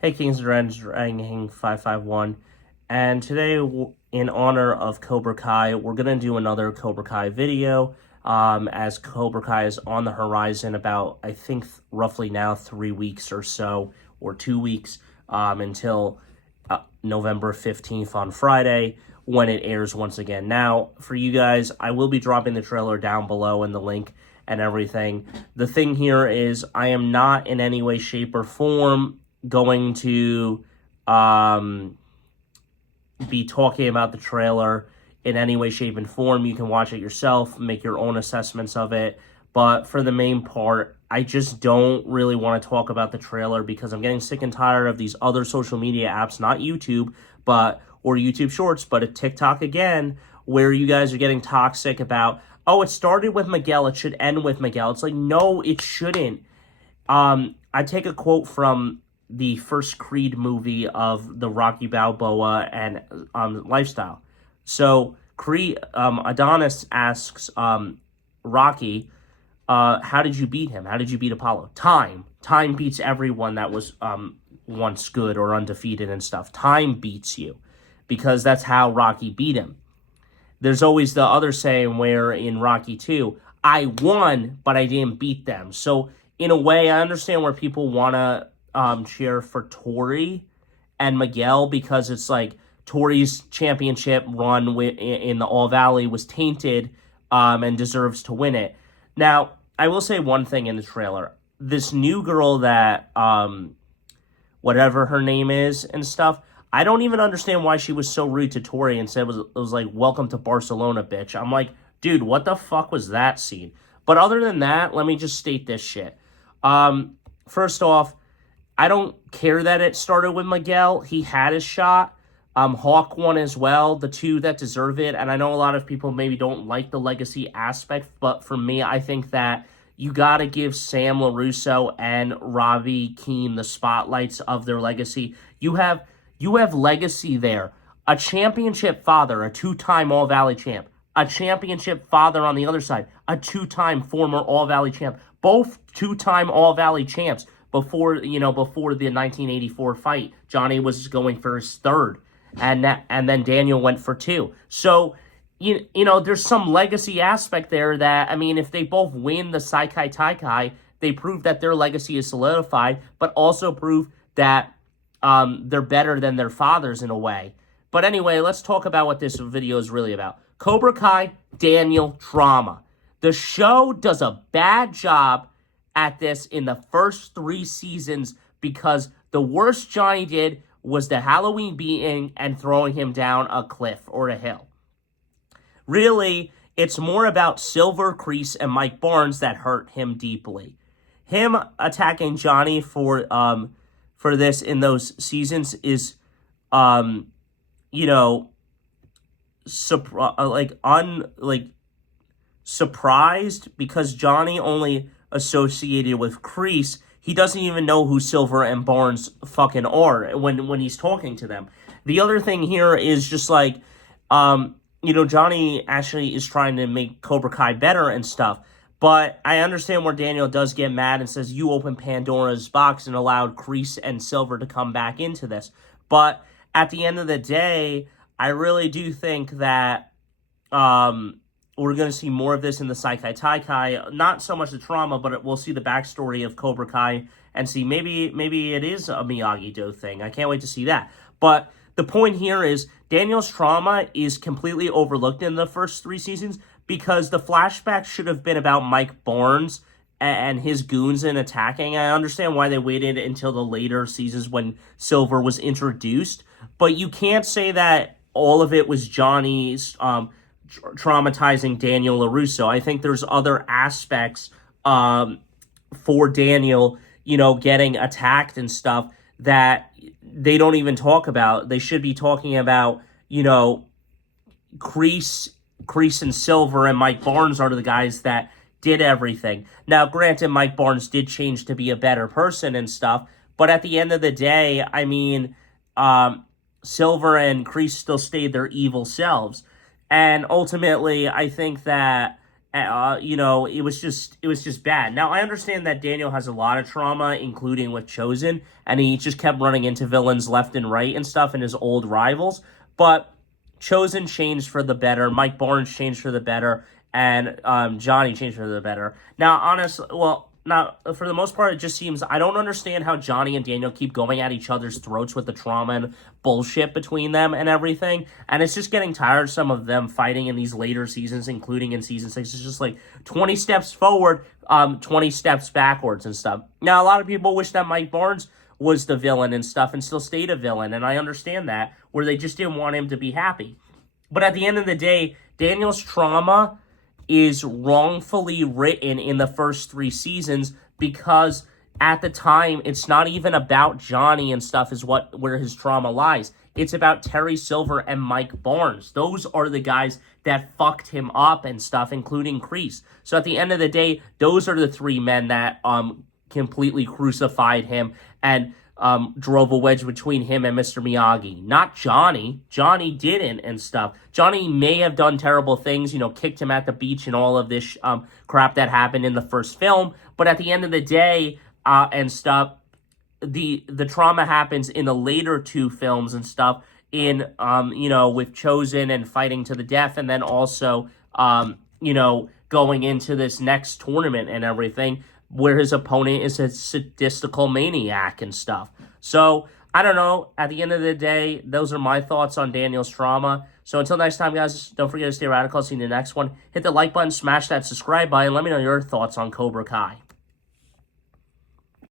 Hey Kings and Reds, King 551, and today, in honor of Cobra Kai, we're gonna do another Cobra Kai video. As Cobra Kai is on the horizon, about I think roughly now 3 weeks or so, or 2 weeks, until November 15th on Friday when it airs once again. Now, for you guys, I will be dropping the trailer down below and the link and everything. The thing here is, I am not in any way, shape, or form going to be talking about the trailer in any way, shape, and form. You can watch it yourself, make your own assessments of it. But for the main part, I just don't really want to talk about the trailer because I'm getting sick and tired of these other social media apps, not YouTube, or YouTube Shorts, but a TikTok again, where you guys are getting toxic about, oh, it started with Miguel, it should end with Miguel. It's like, no, it shouldn't. I take a quote from the first Creed movie of the Rocky Balboa and lifestyle. So Adonis asks Rocky, how did you beat him? How did you beat Apollo? Time. Time beats everyone that was once good or undefeated and stuff. Time beats you, because that's how Rocky beat him. There's always the other saying where in Rocky 2, I won, but I didn't beat them. So in a way, I understand where people want to cheer for Tori and Miguel, because it's like Tori's championship run in the All Valley was tainted and deserves to win it. Now, I will say one thing in the trailer. This new girl that, whatever her name is and stuff, I don't even understand why she was so rude to Tori and said it was like, welcome to Barcelona, bitch. I'm like, dude, what the fuck was that scene? But other than that, let me just state this shit. First off, I don't care that it started with Miguel. He had his shot. Hawk won as well, the two that deserve it. And I know a lot of people maybe don't like the legacy aspect, but for me, I think that you got to give Sam LaRusso and Robbie Keane the spotlights of their legacy. You have legacy there. A championship father, a two-time All-Valley champ. A championship father on the other side, a two-time former All-Valley champ. Both two-time All-Valley champs before the 1984 fight. Johnny was going for his third, and then Daniel went for two. So, you know, there's some legacy aspect there that, I mean, if they both win the Saikai Taikai, they prove that their legacy is solidified, but also prove that they're better than their fathers in a way. But anyway, let's talk about what this video is really about. Cobra Kai, Daniel trauma. The show does a bad job at this in the first 3 seasons, because the worst Johnny did was the Halloween beating and throwing him down a cliff or a hill. Really, it's more about Silver, Kreese, and Mike Barnes that hurt him deeply. Him attacking Johnny for this in those seasons is, surprised, because Johnny only associated with Kreese. He doesn't even know who Silver and Barnes fucking are when he's talking to them. The other thing here is just like, Johnny actually is trying to make Cobra Kai better and stuff. But I understand where Daniel does get mad and says, you opened Pandora's box and allowed Kreese and Silver to come back into this. But at the end of the day, I really do think that we're going to see more of this in the Saikai Taikai. Not so much the trauma, but we'll see the backstory of Cobra Kai and see maybe it is a Miyagi-Do thing. I can't wait to see that. But the point here is Daniel's trauma is completely overlooked in the first 3 seasons, because the flashback should have been about Mike Barnes and his goons and attacking. I understand why they waited until the later seasons when Silver was introduced, but you can't say that all of it was Johnny's traumatizing Daniel LaRusso. I think there's other aspects for Daniel, getting attacked and stuff that they don't even talk about. They should be talking about, Kreese and Silver and Mike Barnes are the guys that did everything. Now, granted, Mike Barnes did change to be a better person and stuff, but at the end of the day, I mean, Silver and Kreese still stayed their evil selves. And ultimately, I think that, It was just bad. Now I understand that Daniel has a lot of trauma, including with Chosen, and he just kept running into villains left and right and stuff, and his old rivals. But Chosen changed for the better. Mike Barnes changed for the better, and Johnny changed for the better. Now, honestly, well, now for the most part, it just seems I don't understand how Johnny and Daniel keep going at each other's throats with the trauma and bullshit between them and everything, and it's just getting tiresome of them fighting in these later seasons, including in season 6. It's just like 20 steps forward, 20 steps backwards and stuff. Now, a lot of people wish that Mike Barnes was the villain and stuff and still stayed a villain, and I understand that, where they just didn't want him to be happy. But at the end of the day, Daniel's trauma is wrongfully written in the first 3 seasons because at the time it's not even about Johnny and stuff is where his trauma lies. It's about Terry Silver and Mike Barnes. Those are the guys that fucked him up and stuff, including Kreese. So at the end of the day, those are the 3 men that completely crucified him and drove a wedge between him and Mr. Miyagi. Not Johnny. Johnny didn't and stuff. Johnny may have done terrible things, kicked him at the beach and all of this crap that happened in the first film. But at the end of the day and stuff, the trauma happens in the later 2 films and stuff in, with Chosen and fighting to the death, and then also, going into this next tournament and everything, where his opponent is a sadistical maniac and stuff. So, I don't know. At the end of the day, those are my thoughts on Daniel's trauma. So, until next time, guys, don't forget to stay radical. See you in the next one. Hit the like button, smash that subscribe button, and let me know your thoughts on Cobra Kai.